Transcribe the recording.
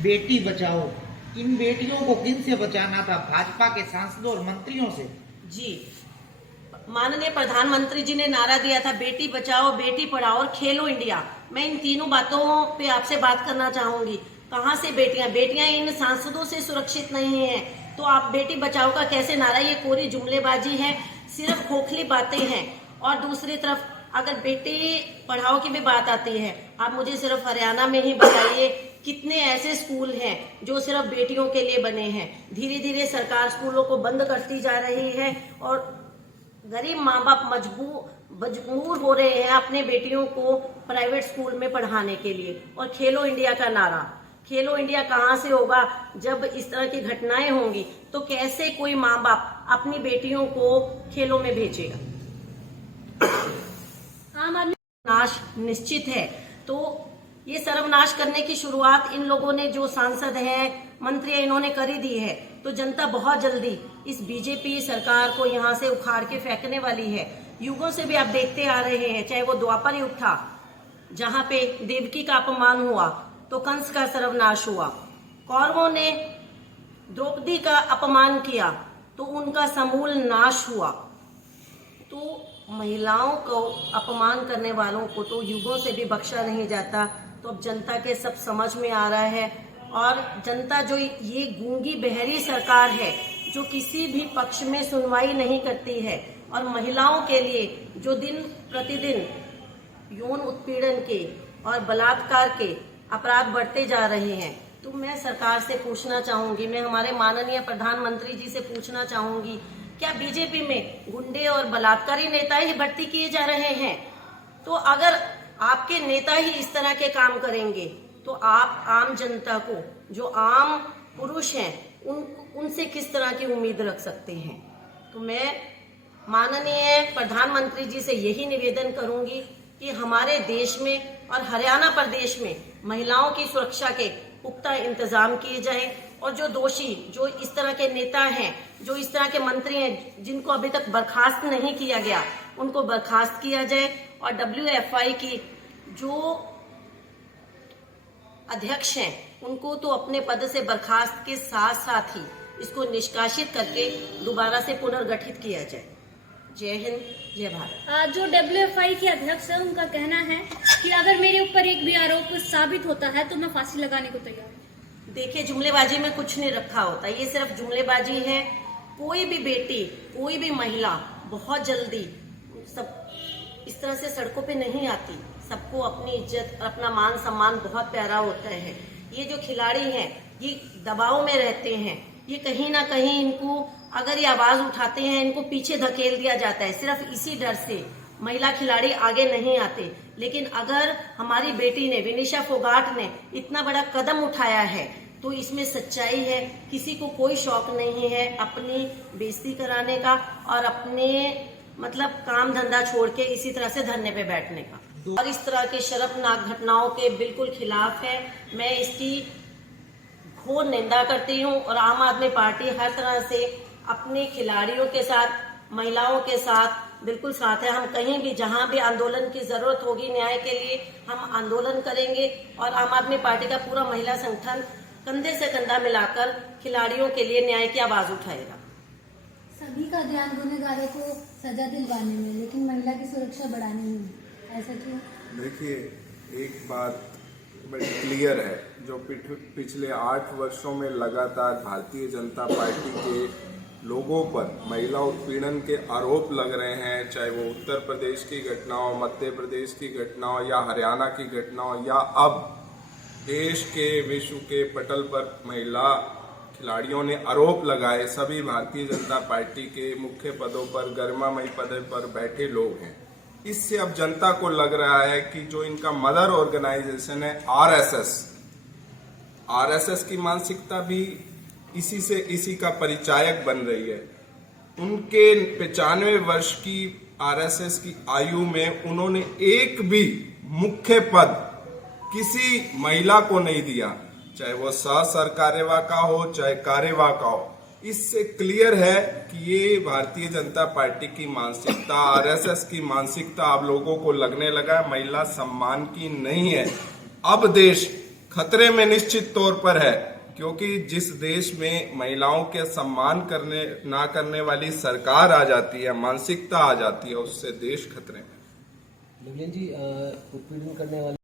बेटी बचाओ, इन बेटियों को किन से बचाना था? भाजपा के सांसदों और मंत्रियों से। जी, माननीय प्रधानमंत्री जी ने नारा दिया था बेटी बचाओ, बेटी पढ़ाओ और खेलो इंडिया। मैं इन तीनों बातों पे आपसे बात करना चाहूंगी। कहाँ से बेटियां इन सांसदों से सुरक्षित नहीं है, तो आप बेटी बचाओ का कैसे नारा? ये कोरी जुमलेबाजी है, सिर्फ खोखली बातें हैं। और दूसरी तरफ अगर बेटी पढ़ाओ की भी बात आती है, आप मुझे सिर्फ हरियाणा में ही बताइए कितने ऐसे स्कूल हैं जो सिर्फ बेटियों के लिए बने हैं। धीरे धीरे सरकार स्कूलों को बंद करती जा रही है और गरीब माँ बाप मजबूर हो रहे हैं अपने बेटियों को प्राइवेट स्कूल में पढ़ाने के लिए। और खेलो इंडिया का नारा, खेलो इंडिया कहाँ से होगा जब इस तरह की घटनाएं होंगी? तो कैसे कोई माँ बाप अपनी बेटियों को खेलों में भेजेगा? आम आदमी नाश निश्चित है। तो ये सर्वनाश करने की शुरुआत इन लोगों ने, जो सांसद हैं, मंत्री हैं, इन्होंने कर ही दी है। तो जनता बहुत जल्दी इस बीजेपी सरकार को यहाँ से उखाड़ के फेंकने वाली है। युगों से भी आप देखते आ रहे हैं, चाहे वो द्वापर युग था जहाँ पे देवकी का अपमान हुआ तो कंस का सर्वनाश हुआ, कौरवों ने द्रौपदी का अपमान किया तो उनका समूल नाश हुआ। तो महिलाओं को अपमान करने वालों को तो युगों से भी बख्शा नहीं जाता। तो अब जनता के सब समझ में आ रहा है। और जनता जो ये गूंगी बहरी सरकार है जो किसी भी पक्ष में सुनवाई नहीं करती है और महिलाओं के लिए जो दिन प्रतिदिन यौन उत्पीड़न के और बलात्कार के अपराध बढ़ते जा रहे हैं, तो मैं सरकार से पूछना चाहूंगी, मैं हमारे माननीय प्रधानमंत्री जी से पूछना चाहूंगी, क्या बीजेपी में गुंडे और बलात्कारी नेता ही भर्ती किए जा रहे हैं? तो अगर आपके नेता ही इस तरह के काम करेंगे तो आप आम जनता को, जो आम पुरुष हैं, उनसे किस तरह की उम्मीद रख सकते हैं? तो मैं माननीय प्रधानमंत्री जी से यही निवेदन करूंगी कि हमारे देश में और हरियाणा प्रदेश में महिलाओं की सुरक्षा के पुख्ता इंतजाम किए जाए और जो दोषी, जो इस तरह के नेता हैं, जो इस तरह के मंत्री हैं जिनको अभी तक बर्खास्त नहीं किया गया, उनको बर्खास्त किया जाए। और WFI की जो अध्यक्ष हैं उनको तो अपने पद से बर्खास्त के साथ साथ ही इसको निष्कासित करके दोबारा से पुनर्गठित किया जाए। जय हिंद, जय भारत। जो WFI के अध्यक्ष है उनका कहना है कि अगर मेरे ऊपर एक भी आरोप साबित होता है तो मैं फांसी लगाने को तैयार हूँ। देखिए, जुमलेबाजी में कुछ नहीं रखा होता, ये सिर्फ जुमलेबाजी है। कोई भी बेटी, कोई भी महिला बहुत जल्दी सब इस तरह से सड़कों पे नहीं आती। सबको अपनी इज्जत और अपना मान सम्मान बहुत प्यारा होता है। ये जो खिलाड़ी हैं ये दबाव में रहते हैं, ये कहीं ना कहीं इनको अगर ये आवाज उठाते हैं इनको पीछे धकेल दिया जाता है। सिर्फ इसी डर से महिला खिलाड़ी आगे नहीं आते। लेकिन अगर हमारी बेटी ने, विनिशा फोगाट ने इतना बड़ा कदम उठाया है तो इसमें सच्चाई है। किसी को कोई शौक नहीं है अपनी बेइज्जती कराने का और अपने काम धंधा छोड़ के इसी तरह से धरने पे बैठने का। और इस तरह के शर्मनाक घटनाओं के बिल्कुल खिलाफ है। मैं इसकी घोर निंदा करती हूँ और आम आदमी पार्टी हर तरह से अपने खिलाड़ियों के साथ, महिलाओं के साथ बिल्कुल साथ है। हम कहीं भी, जहां भी आंदोलन की जरूरत होगी न्याय के लिए, हम आंदोलन करेंगे और आम आदमी पार्टी का पूरा महिला संगठन कंधे से कंधा मिलाकर खिलाड़ियों के लिए न्याय की आवाज उठाएगा। सभी का ध्यान गुनहगारों को सजा दिलवाने में, लेकिन महिला की सुरक्षा बढ़ाने में, ऐसा क्यों? देखिए, एक बात बड़ी क्लियर है, जो पिछले 8 वर्षों में लगातार भारतीय जनता पार्टी के लोगों पर महिला उत्पीड़न के आरोप लग रहे हैं, चाहे वो उत्तर प्रदेश की घटना हो, मध्य प्रदेश की घटना हो या हरियाणा की घटना हो, या अब देश के, विश्व के पटल पर महिला खिलाड़ियों ने आरोप लगाए। सभी भारतीय जनता पार्टी के मुख्य पदों पर, गरिमामयी पदों पर बैठे लोग हैं। इससे अब जनता को लग रहा है कि जो इनका मदर ऑर्गेनाइजेशन है आरएसएस की मानसिकता भी इसी का परिचायक बन रही है। उनके 95 वर्ष की आरएसएस की आयु में उन्होंने एक भी मुख्य पद किसी महिला को नहीं दिया, चाहे वो सह सरकार्यवाह का हो चाहे कार्यवाह का हो। इससे क्लियर है कि ये भारतीय जनता पार्टी की मानसिकता, आरएसएस की मानसिकता आप लोगों को लगने लगा है महिला सम्मान की नहीं है। अब देश खतरे में निश्चित तौर पर है, क्योंकि जिस देश में महिलाओं के सम्मान करने ना करने वाली सरकार आ जाती है, मानसिकता आ जाती है, उससे देश खतरे में। लवलीन जी, उत्पीड़न करने वाले